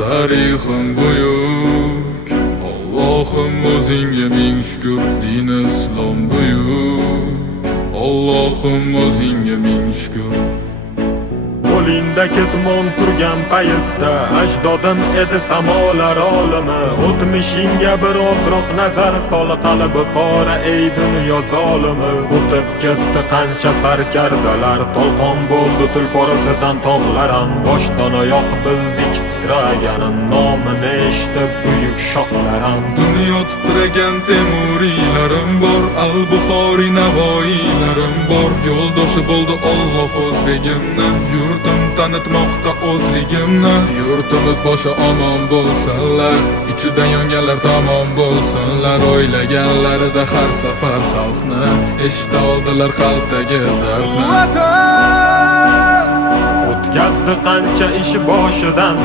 tarixim buyuk. Allohim o'zingga ming shukr, din islom buyuk. Allohim o'zingga ming shukr. Qo'lingda ketmon turgan paytda ajdodim edi samolar olimi. O'tmishingga birozroq nazar sol, qalbi qora ey dunyo zolimi. O'tib ketdi qancha sarkardalar, to'lqon bo'ldi tulporasidan tog'laram. Boshdan oyoq bildik titraganin, nomini eshitib buyuk shohlaram. Dunyo titragan temuriylarim bor, al-Buxoriy navoiylarim bor. Yo'ldoshi bo'ldi Alloh o'zbegimni, yurtim tanitmoqda o'zligimni. Yurtimiz boshi omon bo'lsinlar, ichidan yonganlar tamom bo'lsinlar. O'ylaganlarida har safar xalqni eshita oldilar qalbdagi dardni. O'tkazdi qancha ish boshidan,